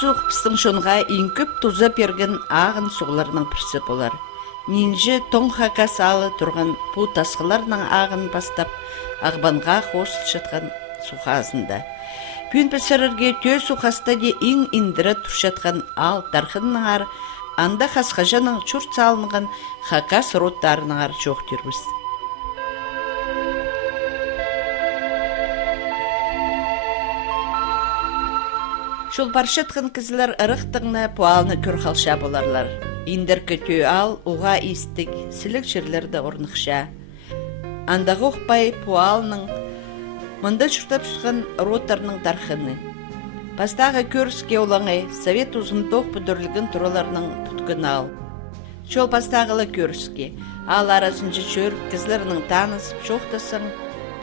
суық пістің шонға ең көп тоза берген ағын суғыларының бірсі болар. Нинжі тоң хака салы тұрған бұ тасқыларының ағын бастап, ағбанға қосыл жатқан суқазында. Пүйін пісірірге тө суқаста де ең индірі тұршатқан ал тарқынның ар, анда қасқажаның чұрт салынған хакас роттарының ар жоқ түрбіз. Шол баршатқын кізілер ұрықтығына пуалны көр қалша боларлар. Индір көтө ал, уға истік, сілік жерлерді орнықша. Андағы оқпай пуалның мұнда шұртап шыққан роттарының тарқыны. Пастағы көріске олаңай совет ұзындоқ бүдірлігін тұраларының бұткын ал. Шол пастағылы көріске, ал арасыншы чөр кізлерінің танысып шоқтасың,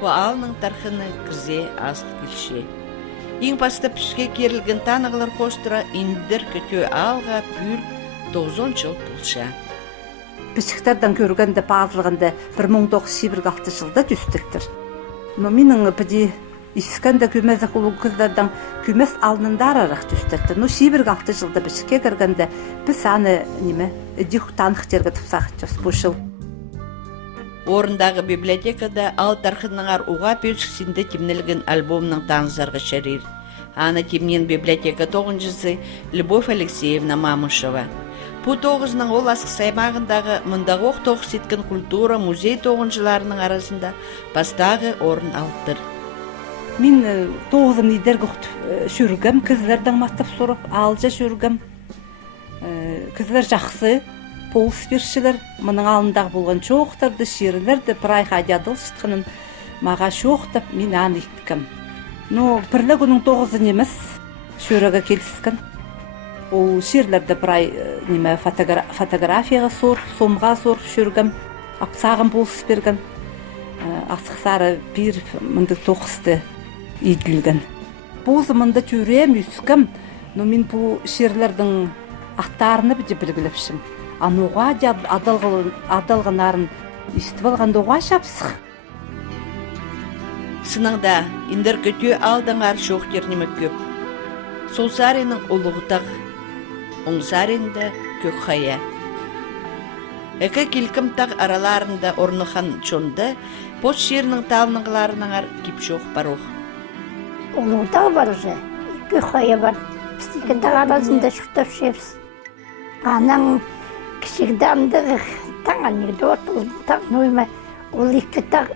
пуалның тарқыны кізе асыл келше. Ең басты пішке керілген танығылар қостыра индір көтө алға пүл 90 жыл бұлша. Пішіктерден көргенде бағылғанда 1906 жылда түстіктір. Но менің біде искенде көмезі құлы күздерден көмес алынындар арақ түстіктір. Но 6 жылда пішке кіргенде біз аны дүйік танық терге тұпсақ жас бұл жыл. Орындағы библиотекада ал тарқыныңар уға пөшкісінде темнелген альбомның таңызарға шарир. Аны темнен библиотека 9-сы Любовь Алексеевна Мамышева. Бұ 9-ның ол асық саймағындағы мұндағы оқ тоқыс еткен культура музей 9-жыларының арасында бастағы орын алыптыр. Мен 9-ын идергі шүргім, кізлердің мастап сұрып, алжа шүргім. Кізлер жақсы. Полыс бершілер, мұның алындағы болған шоқтарды, шерілерді бір айға адядыл шытқының маға шоқтап мен аны еттікім. Но бірлі күнің 9-ын емес, шөріға келіскен. Ол шерлерді бір ай фотографияға сор, сомға сор шөргім, апсағын полыс берген. Асықсары бір мұнды 9-ды еділген. Бұзы мұнды түрем үскім, но мен бұл шерлердің аттарыны біде білгіліпшім. Ануға адалғанарын істіп алғанды оға шапсық. Сыныңда индір көтө алдыңар шоқ кернемек көп. Солсарының ұлығытақ, оңсарында көк қая. Әкі келкімтақ араларында орныхан чонды, пост жерінің талынығыларыныңар кеп шоқ бар оқ. Ұлығытақ бар уже, көк қая бар. Біздекінді арасында шықтап шепсіз. Анаң кішігдамдығы таң анекдот, таң нойма, ол екі таң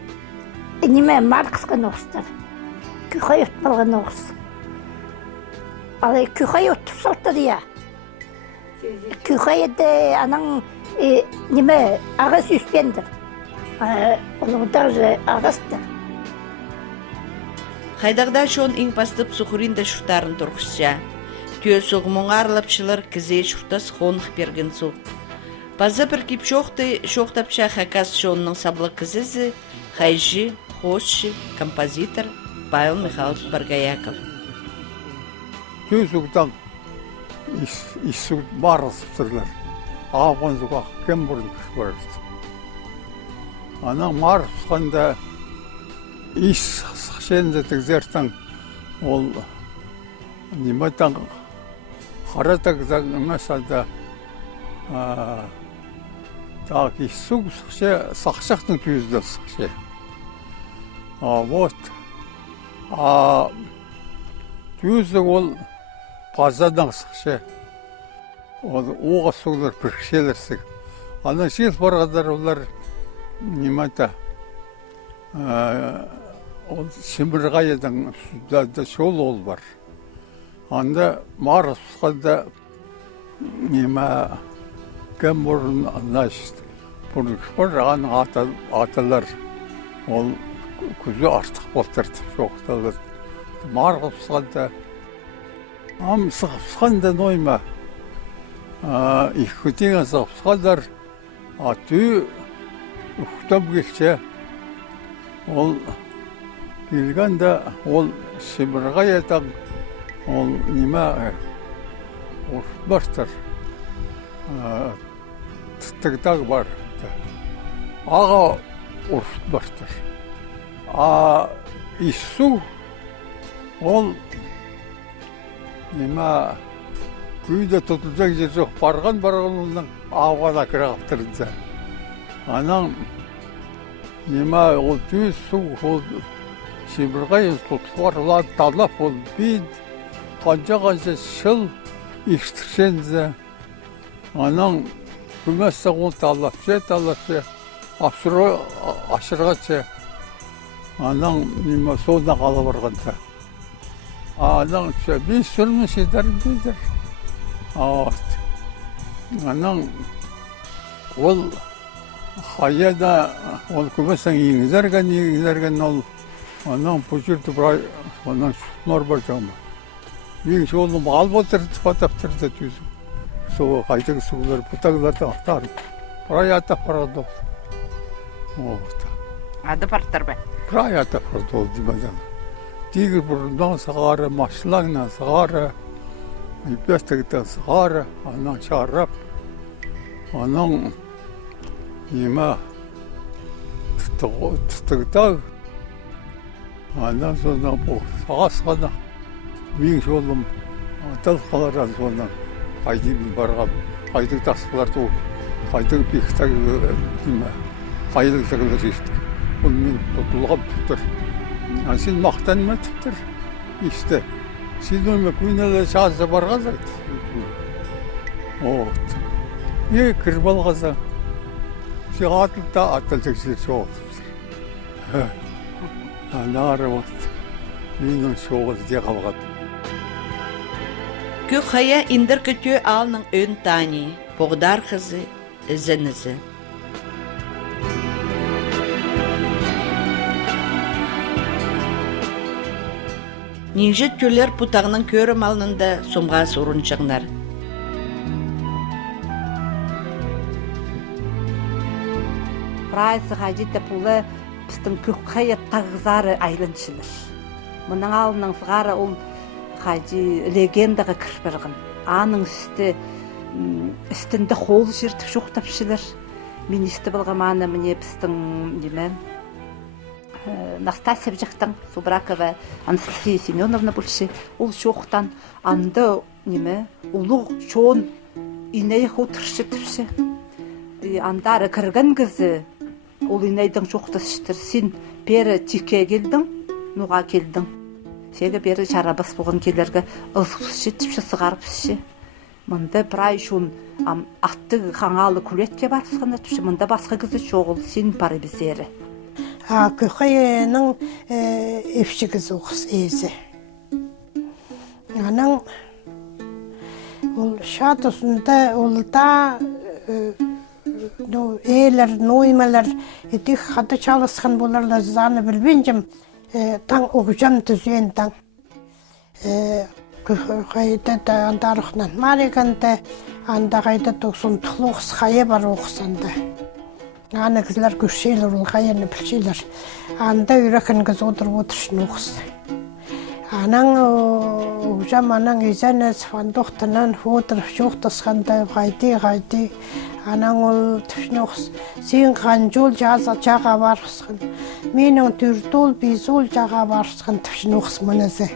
неме марқысқан оқыстар. Күхай өтпалған оқыс. Ал күхай өтіп солтыр, я. Күхай еді анаң неме ағыс үспендір. Олығыда же ағыстыр. Қайдағда шон ең бастып сұқырында шұқтарын тұрғысша. Түйе соғымың арылапшылар кізе шұртас қонық берген соқ. Базы бір кеп шоқтапша хакас шонның саблы кізізі Хайжи, Хосши, композитор Павел Михайлович Баргаяков. Түйе соғыдан иссуд барысып тұрлар. Ағын соғақ кем бұрын күш барысып. Ана марысқанда ис сақшенді тігзертің ол неметтен қаратық мәсалда так иссуг сақшақтың түйізді сақшы. Вот. Түйізді ол пазадан сақшы. Оға суғылар біркшелерсік. Ана шел барғадар олар немета Шымырғайыдың үстінде шол ол бар. Анда марыс ұсқанда неме кәм бұрын значит бұрын бар, аның аталар ол күзі артық болтырды, жоқталыр. Марыс ұсқанда ам сықпысқанда нойма ikkutinga saqsqadar atü uqtab geçse ol bilganda ol Sibirgayatan ol nima urtbartır tıttıgdag var ağa urtbartır issu ol nima күйде тұтылacak жер жоқ. Барған оның ауғана кіре қаптырды. Анан нема ол түйіс су, ол шебірғай тұтылар, олар талап, ол бейд, қанша шыл иштіршенді. Анан күмәсті ол талапшы, ашырғачы. Анан нема соғына қала барғанды. Анан біз сүрмі шедарым дейдір. Анан ол қаяда ол көмесің еңізерген ол анан бұл жерді бірай анан сұтынар бар жаңа. Ең жолым алып отырды, батаптырды түйізім. Соғы қайтығы сұғылар, бұтағыларды ақтарым. Бірай атап барады ол. Ады бартыр бә? Бірай атап барады ол демеден. Тегір бұрындан сығары, машылаңнан сығары, ипестігітен сығары, анан шарап, анан нема тұтығытағы, анан сондан бұл сағасқана мен жолым атал қаларан сондан қайдың барғам, қайдың тасқыларды қайдың бекітағы нема қайдың сығылы жештік. Бұл мен тұтылғам тұттыр. Сен мақтаныма тұттыр. Ішті. Сен өме көйнелі жазы барғаз айт. Кір балғаза. Сен атылда атылдық жер соғылып. Анары бақты. Менің соғылы де қалған. Күхая индір күтü алның өн тани, поғдар қызы, ізінізі. Нинжет көлер путағының көрім алынында сомға сұрын шығынар. Прайсы ғажеті пулы біздің көкқайы тағызары айлыншылыр. Мұның алының сығары ол ғажи легендаға кірбіргін. Аның үстінде қол жертіп жоқтапшылыр. Мен үсті білғаманы міне біздің неме Настасия жақтан, Субракова, Анастасия Семеновна больше, ол жоқтан, анды неме, улуг шоун иней отыршытыпшы. Андары кірген кізі, ол инейдің жоқтасыштыр. Сен бері тике келдің, нуға келдің. Сегі бері жарабас болған келерге ұзғыз жетіпші сығарыпшы. Мұнда бір ай шоун атты қаңалы күлетке барысқан өтіпші. Мұнда басқа кізі жоғыл, сен бары біздері. Көкайының епшігіз оқыс езі. Аның ол шат ұсында олда ейлер, ноймалар етік қады чалысқан боларда заны білбенжім таң ұғжам түзен таң. Көкайда да андарықнан мариганда андағайда тоқсын тұқлуғыз қайы бар оқысанда. Аны кізлер көшселер, ол қайыны білшелер. Анда үйрекін кіз отыршын оқыс. Анаң ұжам анаң езәніз фандоқтынан отырып жоқтасқанда ғайды. Анаң ол түшін оқыс. Сен қан жол жаға барысқан. Менің түрдол бейзол жаға барысқан түшін оқыс мұнызы.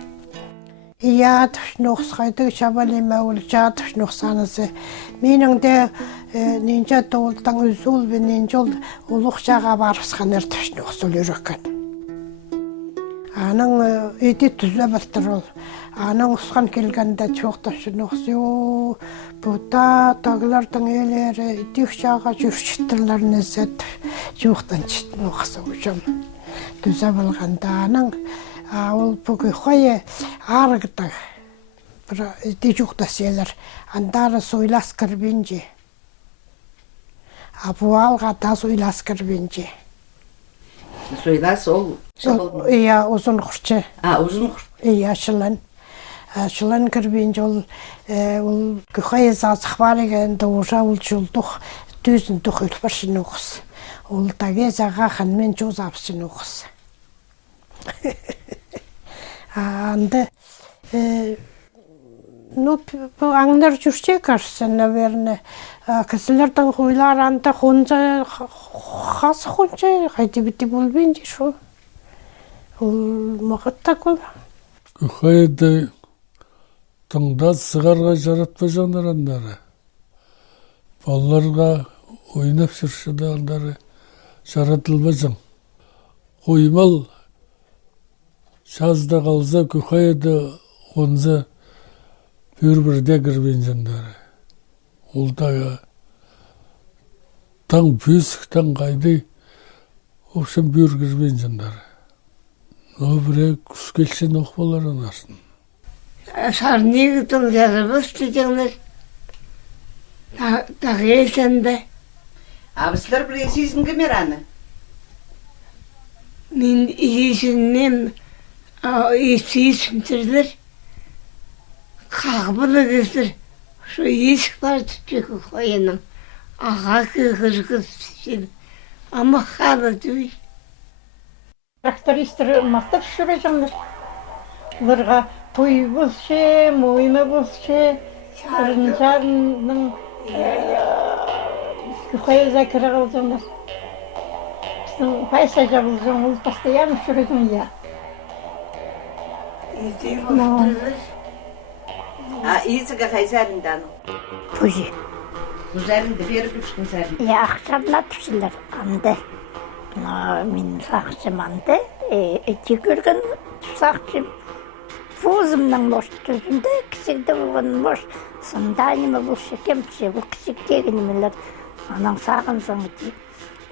Ия түшін оқыс қайды шабалема ол жаға түшін оқсанызы. Менің де ненжа толтан үзул бен ненжол улуq жаға барысқан түшін оқыс ол үйреккен. Аның еті түзі бәлтір ол. Аның ұсқан келгенде çoğташын оқыс. Бұта тағылардың елері етік жаға жүршіттірлерін әзет çoğтан четін оқыс ұжым. Түзі білгенде аның ол бүгі қойы арғыдаг. Бір еті çoğтас елер. Андары сойлас кірбенже. Абуалға да сойлас кірбенже. Сойлас ол шабылдың? Иә, ұзын құрчы. Ұзын құрчы? Иә, шылан. Шылан кірбенже ол күхай зазық бар егенді ұжа ол жылдық түзін тұқ үлпаршын оқыс. Ол тағе заға қанмен жоз апсын оқыс. Анды аңдар жүрсе қарсы, наверное, кісілердің қойлар анда қонжа, қасы қонжа, қайты бітті болбенде шо. Ол мағытта көл. Күхайды Тыңда сығарға жаратпажаңдар андары. Балаларға ойнап жүршіді андары жаратылмажың. Қоймал жазда қалза көқайды онза бір-бірде кірбен жандары. Олдағы таң бөсік, таң қайды, общем бір кірбен жандары. Но бірі күс келшен оқпаларын асын. Сарнигітің жарыбыз дегенler. Тағы сенде. Абысылар бір есесін кемер аны? Мен есіннен есінтірлер. Қағбылы кездер. Şu есік бар түпек қойының. Аға күйгіргіз сен. Ama қалы дүй. Трактористер мақтап жүре жаңдар. Оларға той болшы, мойма болшы, жарының күхайы закірі қалжаңдар. Біздің пайса жабылжың, ол постоянно жүретін я. Иісігі қайзарында аның? Пүзі. Бұзарында беріп үшкін сәрін? Ақшамна түшілер анды. Мен сақшым анды. Әте көрген сақшым. Фузымның мош түзінде кісікді болған мош. Сынданымы бұл шекемші, бұл кісіктегі немелер. Анан сағын заңы дейм.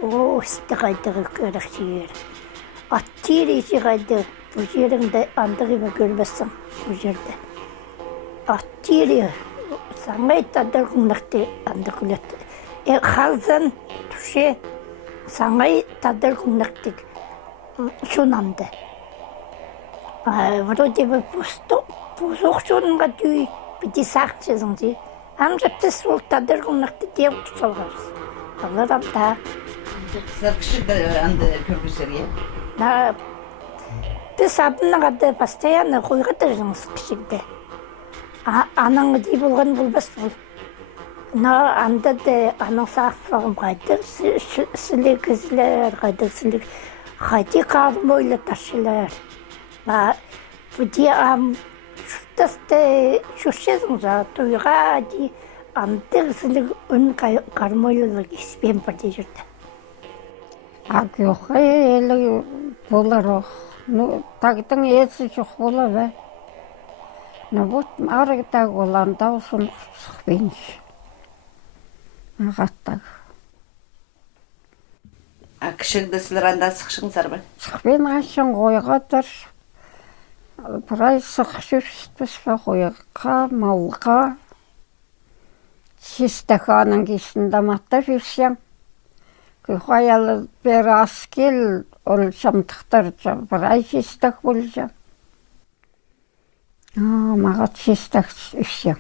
О, істі қайдығы көрік сүйер. Аттер есі қайды. Бұл жеріңді андығымы көрбесің. Бұл жерді. Аттер саңай тадар күнлікті анды күлетті. Қалзан түше саңай тадар күнліктік шунанды. Вроде бы пусто, пусок шунға дүй, біде сақчызың дей. Амжапты сол тадар күнлікті деп тұсалғарыз. Алар амда. Саркіші анды көргісер, е? Біз абының ады постоянно қойға тұржыңыз кішікді. Аның дей болған болбас бол. Анда да аның сақсылығым қайды, сілі кізілер қайды, сілі қайды қарым ойлы ташылар. Бұде шүттасты шүшезің жа, тойға дей, анда сілі үн қарым ойлылық еспен бірде жүрді. Ақиоқы елі болар оқ. Тағдың есі жоқ бола бә. Но вот арыгтаг оланда усын сықпенш. Ағаттаг. Кішіңді сілер анда сықшыңызар ба? Сықпен ашын қойғадыр. Бірай сық жүрсітпіс ба қойға, малға. Шестақаның кесінде матта жүрсем. Көйқаялы бері аскел, ол шамтықтар бірай шестақ болжам. Мағат шестақ үшсем.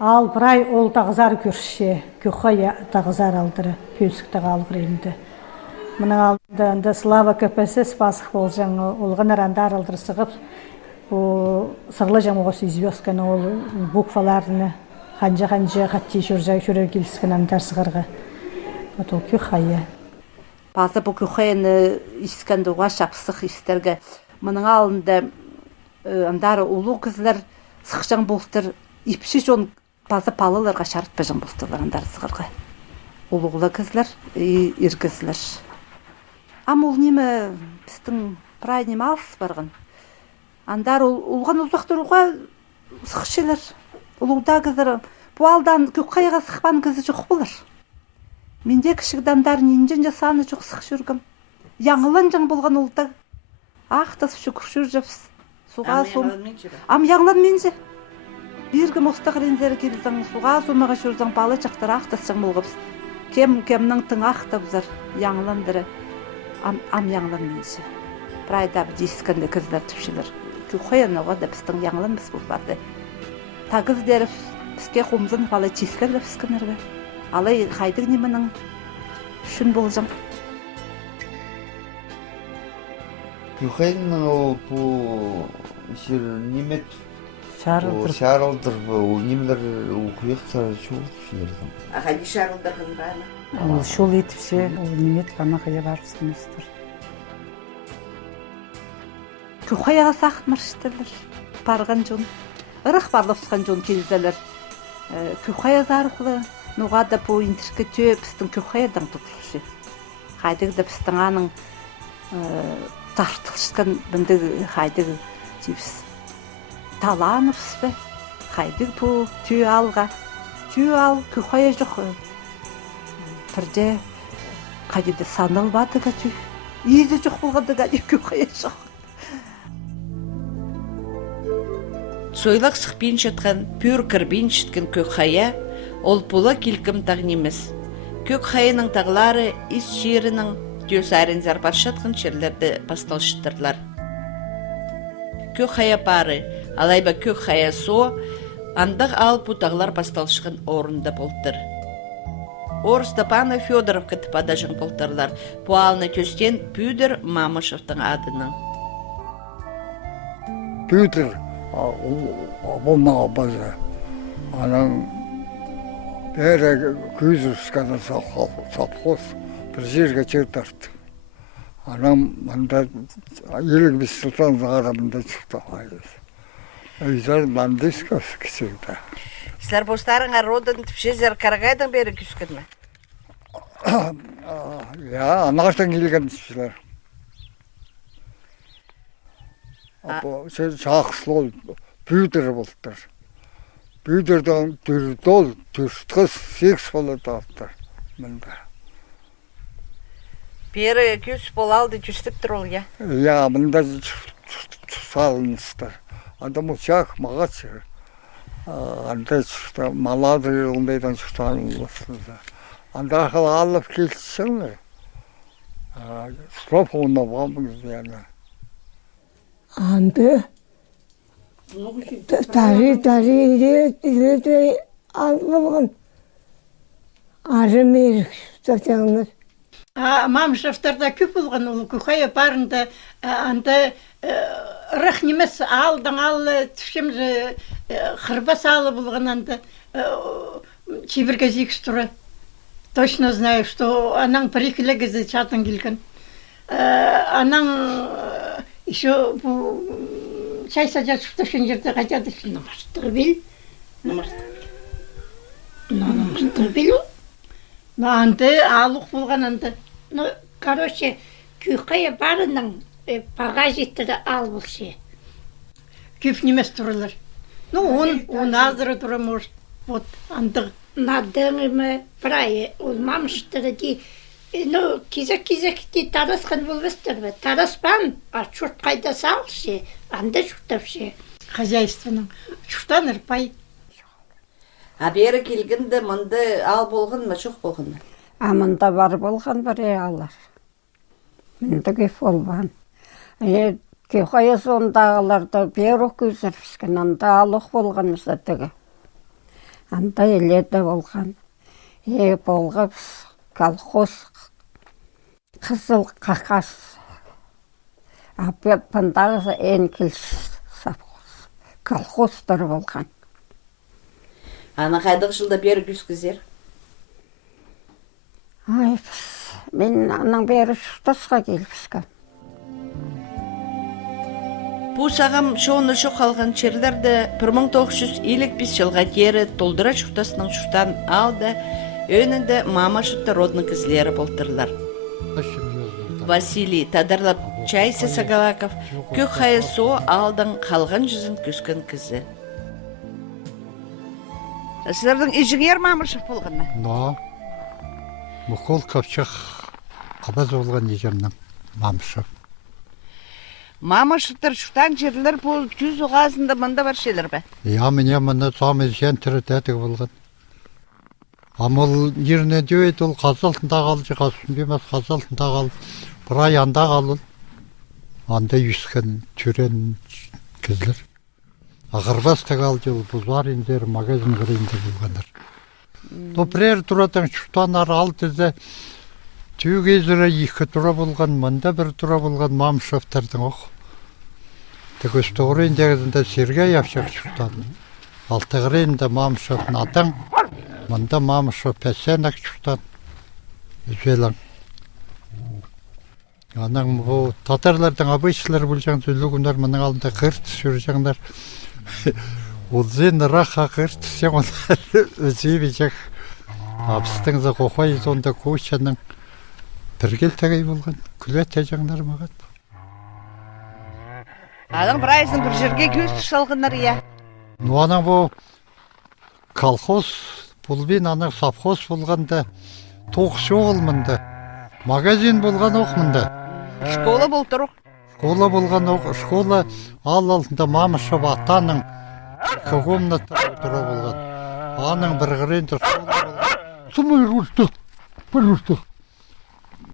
Ал бірай ол тағызар көрші, көйқая тағызар алдыры, пөсіктіғ алғыр енді. Мұның алдында слава көпесі спасық болжаң, олған арандар алдыры сығып, сығылы жам оғысы известканы ол букваларыны қанжа-қанжа қатти жүрер келіскен андар сығырға. Ол көйқая. Bazı bu köxeyini İskender'e şapsıq isterge. Мұның алында андары улу кызлар сықшан болтыр. Ипші жон bazı палыларға шартпажан болтырлар андары сығырға. Улуғыла кызлар, ир кызлар. Ам ол немі біздің прайнем алыс барған. Андары улған ұзақтыруға сықшылар. Улуда кызлар. Бұл алдан көқайға сықпан кызы жоқ болар. Менде кішігдандар ненжен жасаны жоқ сық жүргім. Яңылан жаң болған ұлда. Ақтас шүкір жүр жапс. Суға сом. Ам яңлан менже. Бергім ұстақ рензері келізің. Суға сомаға жүрзің балы жақтар ақтас жаң болғапс. Кемнің тың ақтабызар. Яңландыры. Ам яңлан менже. Прайда бір дескінді кізлер түпшілер. Көйқойаныға да біздің яңлан біз бұл барды. Тағыз дәрі бізге қомзын балы числер де біскінерге. Алай қайдық немінің үшін болжам. Көйқайдың ол бұл немет шарылдыр бұл немелер оқияқтар шоғыл түшінердің. Қайды шарылдырғын бәрі? Ол шол етіпше, ол немет қана қия барысыңыздар. Көйқаяға сақыт маршыдырлар. Барған жон. ырых барлапсқан жон келзелер. Күхая зарықлы, нуғада по интершке тө пістің күхаядан тұтылшы. Хайдығы да пістің аның тартылышқан біндігі хайдығы жепс. Таланып бе, хайдығы по тө алға. Тө ал күхая жоқ. Бірде қайдеді саныл бадыға тө. Езі жоқ болғандыға күхая жоқ. Сойлақ сықпен жатқан, пүр кірбен шіткен көк хая, ол пұла келкім тағнеміз. Көк хаяның тағлары ис жерінің төс әрін зарбат шатқын жерлерді басталшыттырлар. Көк хая пары, алайба көк хая со, андық ал пұтағлар басталшығын орында болтыр. Ор Степана Федоров кітіпада жың болтырлар, пуалны төстен Пүдір Мамышевтың адының. Пютер, болмаға базы. Аның бәрі көзірсканы сапқос бір жерге чер тарты. Анам мында елік біз сұлтан зағарамында шықты. Үйзар мандыскасы кісігді. Сілер бостарыңа родын тіпшезер қарағайдың бері күскін ме? Я, анағаштан келген тіпшілер. Жақсылол Пютер болдыр. Пютердің түрдол, түрстқыз, секс болы таптыр. Мында. Бері күс бол алды жүстіп тұр ол, я? Я, мында салыныстыр. Адам ұшақ мағат шығыр. Анда шықта, малады жылындайдан шықтан ұлысында. Анда ақыл алып келсіңлер. Сұрап оңына бағымыз яны. Анда тарih ileri almalığın arım erik tutanlar. Мамшевтарда көп болған ол күхая барында анда ырық немес алдың алы түшеміз қырба салы болған анда чебірге зикс тұры. Точно знаю, что анаң парикілі кезі чатын келген. Анаң еще чай сажат шықташын жерде қайтады. Намастығы бел. Намастығы бел ол. Анды алық болған анды. Короче, күхая барының баға жеттірі ал болшы. Көп немес тұрылар. Он азыры тұры может. Вот, андығы. Надыңымы прайы, ол мамыштыры ди. Кезек ди тарасқан болбастыр бі. Тараспан, а чұрт қайда салшы, анда чұртапшы. Хозяйственның. Чұртан ұрпай. А бері келгенді мұнды ал болған ма, жоқ болған ма? Амында бар болған бір алар. Мінді кеп болған. Кехая сондағыларда бері көзір піскен, анда алық болған мұсатығы. Анда еледі болған. Болғып колхоз қызыл қақас. Пындағызы ең келс сапқоз. Колхоздар болған. Ана қайдық жылда бері күскізер? Мен аның бері шықтасқа келіпсіған. Бұл сағам шоны шоқ қалған черлерді 1955 жылға кері толдыра шықтасының шықтан алды, өнінде Мамашевті родны кізлері болтырлар. Василий Тадарлап Чайсы Сагалаков көк хайысо алдың қалған жүзін күскен кізі. Сіздердің ежігер Мамашев болғанна? Да. Мұқол Капчақ қабаз болған ежемнің Мамашев. Мамашевтар шықтан жерлер бұл жүз оғазында мында бар шелер бә? Міне мұны самыз жен түрі тәтігі болған. Амыл еріне дөйт ол қазалтында қалды, қасын демес қазалтында қалды. Бір аяңда қалды. Анда үйскен түрен кізлер. Ағырбасты қалды ол бұзар ендер, магазин ғырынды болғандар. Топырер тұратын шұқтанар алтызы түйі кезірі екі тұра болған, мұнда бір тұра болған Мамышевтардың оқ. Тегістіғыр ендегізінде Сергей Авшақ шұқтаны. Алтығыр енді Мамышевтің атың, мұнда Мамышев пәсенік шұқтан. Үзелің. Аның бұл татарлардың абайшылар бұл жаң сөйлігіндер мұның алдында қырт сүр жаңдар. Улзын рахакыр тсен өзебежек абстың за кохой зонда кучаның біргел тәгей болған күлет тәжаңдар мағат. Аның бірайсын бір жерге көз салғынар, иә. Нуаның бұл колхоз, бұл бен аның совхоз болғанда тоқшы оғылмынды. Магазин болған оқмынды. Школа бол тұру. Школа болған оқ, школа ал алдында мамышы батаның комната тұра болған. Аның бір ғыренді школа болған. Сұмай ұрысты, бір ұрысты.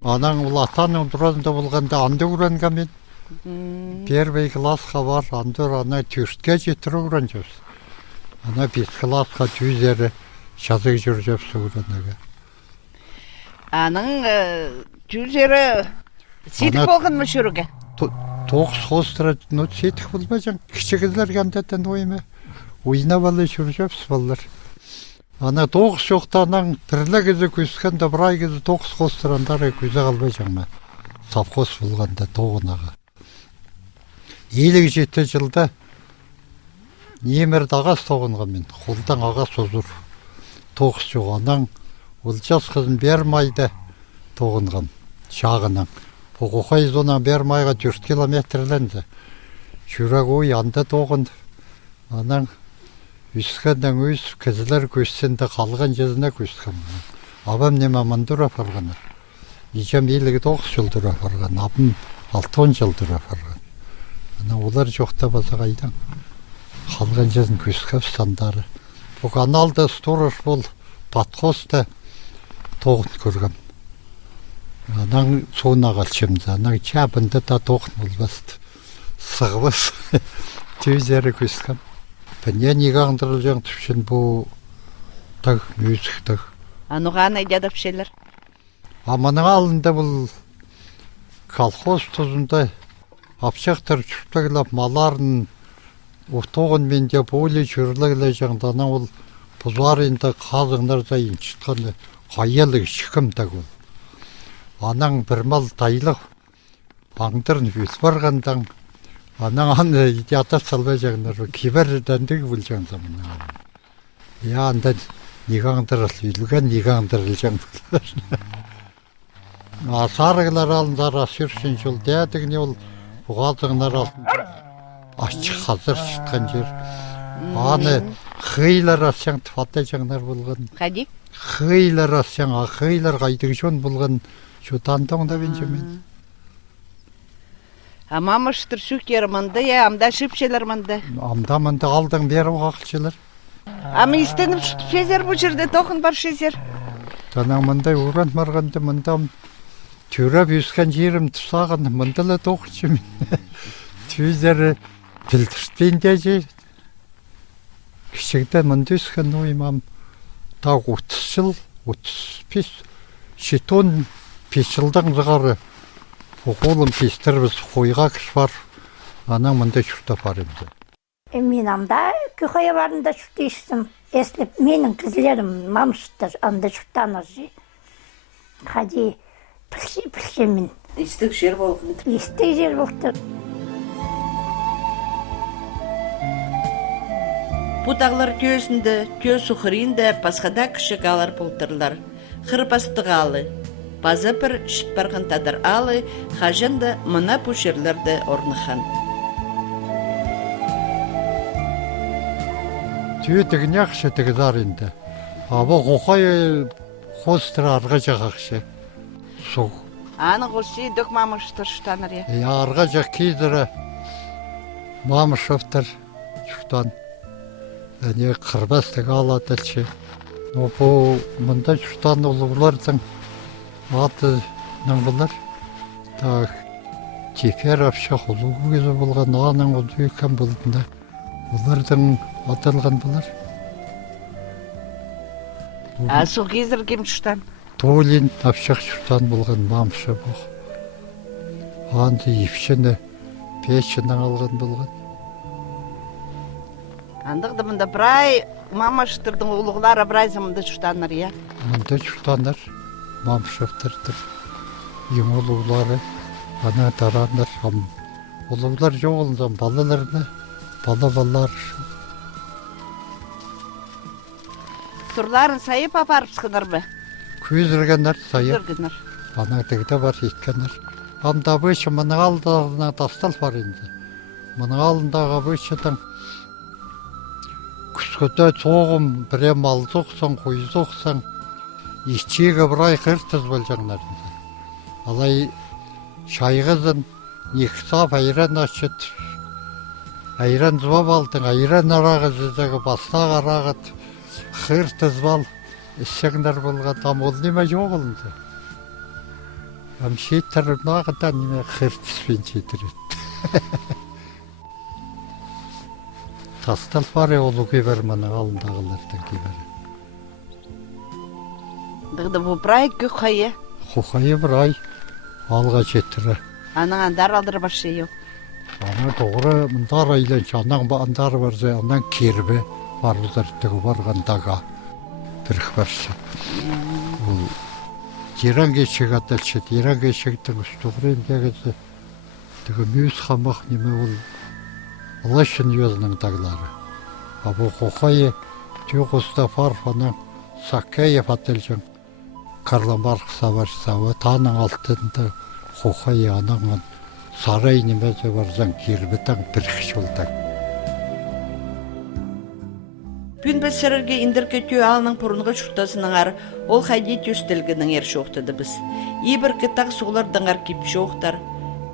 Аның ол атаның тұрасында болғанда анды ұранға мен. Первый классқа бар, андыр ана түрстке жетірі ұран жөз. Ана бес классқа түйзері жазық жүр жөпсі ұранаға. Аның жүзері сетік болған мұ шүріге? Тоғыз қостыра, сетік болмай жаң, кішігізлер кәндеттен ойме. Ойна балы жүр жөпсі балар. Ана тоғыз жоқтанан тірлі кезі көскенде бір ай кезі тоғыз қостырандары көзе қалбай жаңма. Совхоз болғанда тоғынаға. 57 жылда немерді ағас тоғынға мен, қолдан ағас озыр. Тоғыз жоғанан, ол жас қызын бермайды тоғынған, шағынан. Бұқұқай зонан бермайға 4 километрленді. Жүрек ой анда тоғынды. Анан үскенден өз кізілер көстенді қалған жезіне көскен. Абам нема мандыра парғаныр. Ижем 59 жылдыра парған, абым 60 жылдыра парған. Олар жоқта база қайдан. Қалған жезін көскеп стандары. Бұл каналда сторож бол подхозда тоғын көргім. Анан соңына қалшымды. Анан чабында да тоғын болбасты. Сығыбыз түйзері көскем. Пәне негаңдырыл жаң түпшін бұл тақ, мүйзік тақ. Ануған айдадып шелер? Аманың алында бұл колхоз тұзында апшақтар чүптігіліп маларын ұқтоғын менде бөлі жүрілігілі жаңдана ол бұзарында қазыңдар зайын шытқанды қайелік шықым тақ ол. Анаң бір мал тайлық баңдырын өз барғандан анаң аны ятап салбай жағындар кейбір дәндігі бұл жаңзамын. Я анда негаңдырыл, үйлген негаңдырыл жаңдылар. Сарығылар алындар асырсын жол дәдігіне ол бұғадығынар алындар. Ашчық қазір шытқан жер. Аны қыйлар асяң тұфаттай жаңдар болған. Қади? Қыйлар асяң, қыйлар қайдығы жон болған шутандыңда бен жемен. Амамыштыр шүктер мұнды, я амда шүпшелер мұнды. Амда мұнды алдың бері қақылшылар. Амы істеніп шезер бұл жерде тоқын бар шезер. Танан мұндай ұран марғанды мұндам түріп өскен жерім тұсағын мұндылы тоқыншы мен. Түйіздері білдіртпейінде жер. Кішігді мұнды өскен оймам тағы 30 жыл, 35, 5 жылдан зығары қолым пестербіз қойға кіш бар, анан мұнда шүрті бар емді. Мен анда көйхая барында шүрті іштім. Есліп, менің кізлерім мамшыттыр, анда шүртаныр же. Қади, пілше мен. Истік жер болғын. Истік жер болғын. Бұтағлар көзінді, көз ұқырында пасқада кішік алар болдырлар. Қырпастығы алы. Базы бір шытпарғын тадар алы, қажынды мұна пүшерлерді орныхан. Түйетігіне ақшы тігізар енді. Абы қоқай қостыры арға жақ ақшы. Сұқ. Аны қосы дөк мамыштыр шытаныр я. Арға жақ кейдірі мамышыптыр шытан. Әне қырбастығы аладылшы. Бұл мұнда шытан олығылардың атының бұлар. Тефер апшақ олығы кезі болған аның олды өйкен болдында. Олардың атылған бұлар. Сол кезір кем шытан? Толин апшақ шытан болған мамшы бұл. Анды епшіні пешінің алған болған. Андықты мұнда бірай мамаштырдың олығылары бірай замында шытаныр я? Мұнда шытаныр, мамшыптырдыр. Ең олығылары, ана тараныр. Олығылар жоқ олындан балаларына, балалар Турларын сайып апарып сқынырбы? Күйзіргенler sayı. Күзіргінір. Ана тегде бар еткенler. Анда бөші мұның алдына тастал бар енді. Мұның алдындағы бөшідің күскөте соғым біре мал соқсан, қой соқсан, ишчиге бір ай қыртыз болжаңдар. Алай шайғызын екі сап айран ашыт. Айран звап алдың, айран арағы жүзігі басына қарағыт. Қыртыз бал. Ишчегнер болған там ол неме жоқ олынды. Шеттіріп нағыда неме қыртыспен шеттіреді. Тастал бар олу кейбір мұның алындағылардан кейбірі. Дығды бұл бірай көк қайы. Қоқайы бір ай алға жеттірі. Аның андар алдыр башы еу. Ана тоғыры мұндар айланшы, анан андар бар жай, анан кербі бар бұзардығы барғандаға бірік баршы. Ол Иран кешек аталшыд, Иран кешектің үстіғырын дегізі, дегі мүйіз қамақ неме ол Алашын өзінің тағылары. Абу Қоқайы, Тюғыста Фарфаның Саккаев аталшын, Карламарқ саварсауы, таның алтында Қоқайы анаңын сарай немезе барзан кербітің бірік жолдаг. Бүн бәсірерге индір көтеу алының пұрынғы шұқтасының ар, ол қайде төстілгінің ер шоқтыды біз. Ебір кітақ соғылардың ар кеп шоқтар,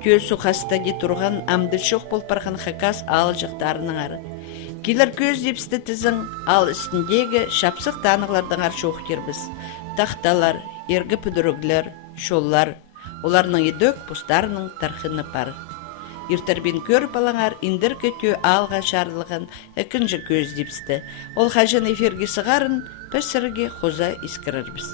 тө сұқастаде тұрған амдыл шоқ бол парған қақас ал жықтарының ары. Келер көз депсті тізің, ал үстіндегі шапсық танығылардың ар шоқтер біз. Тақталар, ергі пүдіріглер, шоллар, оларның едік пұстарының тарқыны пар. Иртербин көріп алаңар индір көтеу алға шарылған әкінжі көз депсті. Ол қажын эфирге сығарын пәсірге қоза искірір біз.